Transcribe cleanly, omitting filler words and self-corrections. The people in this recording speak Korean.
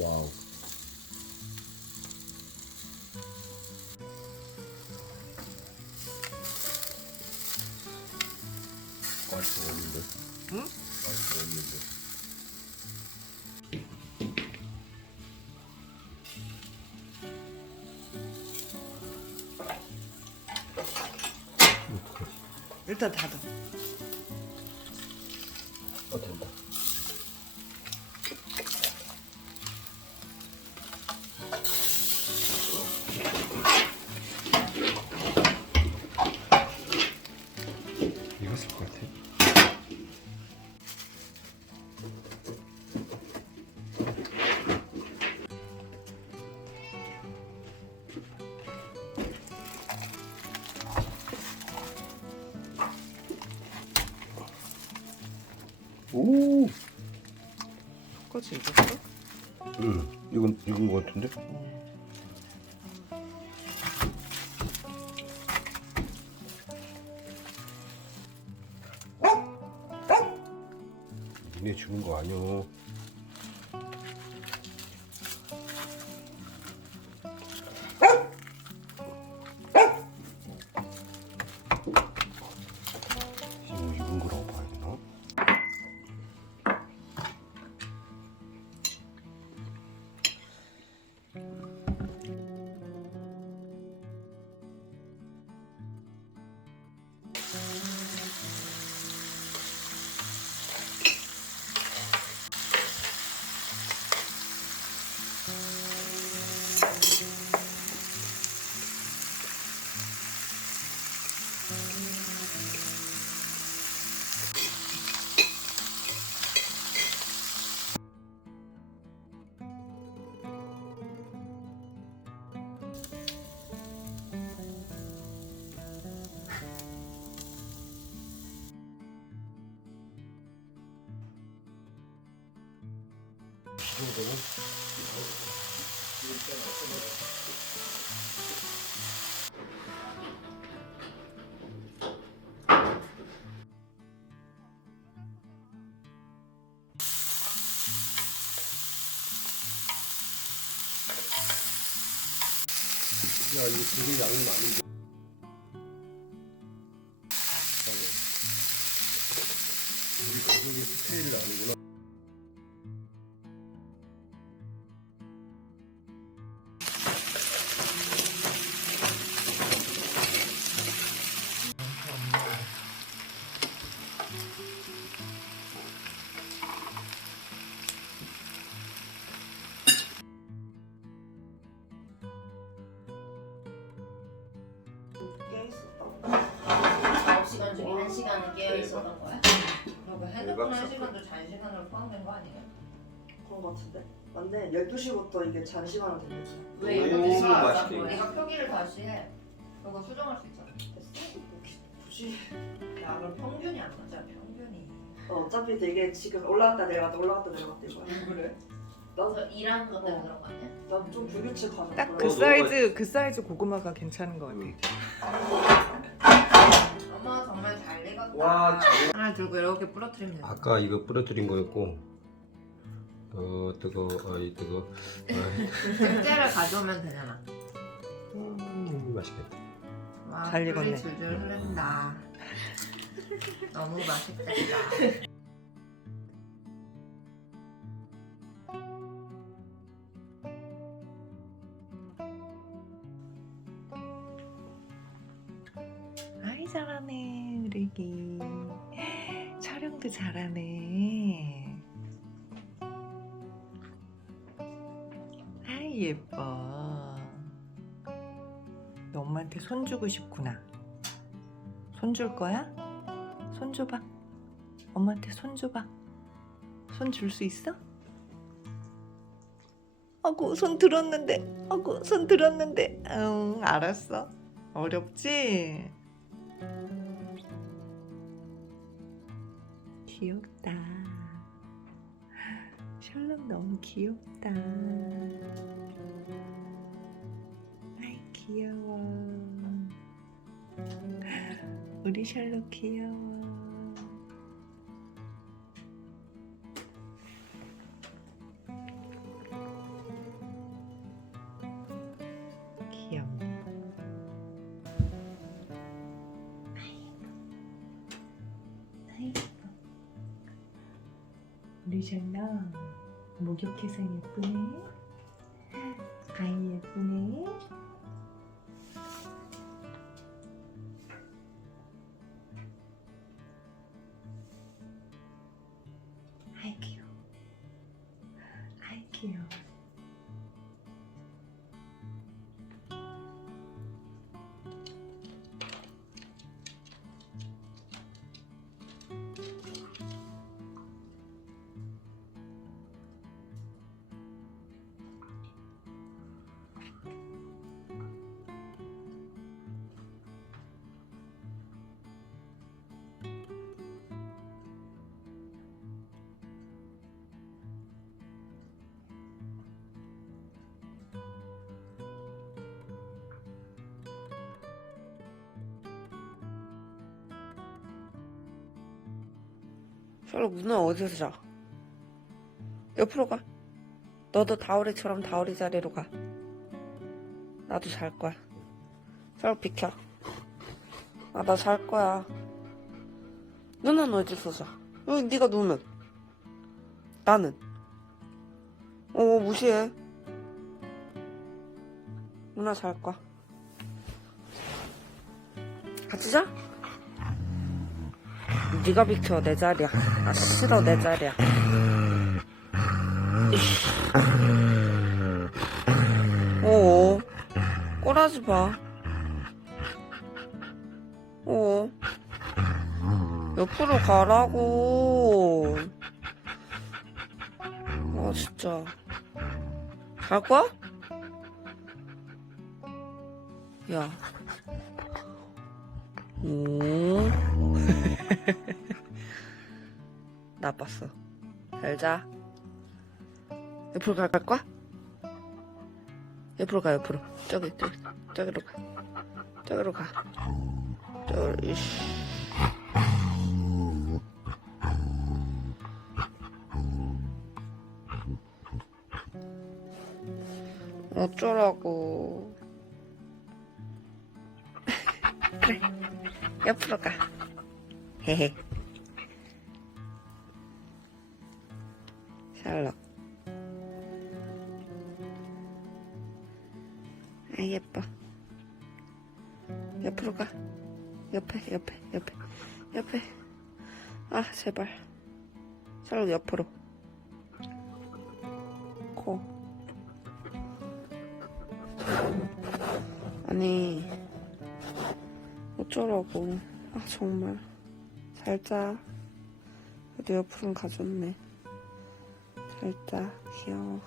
와우. 맛있어 없는데? 응? 맛있어 없는데? 일단 닫아. 된다. 익었을 것 같아. 오. 끝까지 익었어? 응. 이건 익은 것 같은데? 니네 주는 거 아니야. 이거 익은 거라고 봐야 되나? 이 정도는? 야, 이거 되게 양이 많은데. 우리 가족의 스타일을 아는구나. 깨 있었다. 9시간 중에 1시간은 깨어 있었던 거야? 너 핸드폰 1시간도 자유 시간으로 포함된 거 아니에요? 그런 거 같은데? 맞네. 12시부터 이게 잔 시간으로 된대지. 왜 오, 이거 됐어? 맛있게. 네가 표기를 다시 해. 그거 수정할 수 있잖아. 됐어? 굳이. 야 그럼 평균이 안 맞잖아. 평균이. 어차피 되게 지금 올라갔다 내려갔다 올라갔다 내려갔다 이거야. 그래? 저 일하는 것 때문에 그런 거 아니야? 난 좀 불규칙하네. 딱 그래. 그 사이즈 고구마가 괜찮은 것 같아. 어머 정말 잘 익었다. 와, 하나 들고 이렇게 부러뜨리면 돼. 아까 이거 부러뜨린 거였고. 뜨거, 아이 뜨거. 찜째를 가져오면 되잖아. 맛있겠다. 와, 잘 꿀이 익었네. 줄줄 흐른다. 너무 맛있겠다. 아이 잘하네 우리 애기. 촬영도 잘하네. 아이 예뻐. 너 엄마한테 손 주고 싶구나. 손 줄 거야? 손 줘봐. 엄마한테 손 줘봐. 손 줄 수 있어? 아구 손 들었는데. 아구 손 들었는데. 응 알았어. 어렵지? 귀엽다. 셜록 너무 귀엽다. 아이 귀여워. 우리 셜록 귀여워. 우리 샬럿 목욕해서 예쁘네. 아이 예쁘네. 아이 귀여워. 아이 귀여워. 샬롯 문은 어디서 자? 옆으로 가. 너도 다오리처럼 다오리 자리로 가. 나도 잘 거야. 샬롯 비켜. 아, 나 잘 거야. 누나는 어디서 자? 여기 네가 누우면. 나는. 무시해. 누나 잘 거야. 같이 자? 네가 비켜. 내 자리야. 아 싫어. 내 자리야. 이씨. 꼬라지 마. 옆으로 가라고. 아 진짜. 갈 거야? 야. 나빴어. 잘 자. 옆으로 갈 거야? 옆으로 가, 옆으로. 저기로 가. 저기로 가. 이씨. 어쩌라고. 그래. 옆으로 가. 헤헤. 샬롯. 아 예뻐. 옆으로 가. 옆에. 아 제발. 샬롯 옆으로. 코. 아니 어쩌라고. 아 정말. 잘 자. 그래도 옆으로는 가졌네. 잘 자. 귀여워.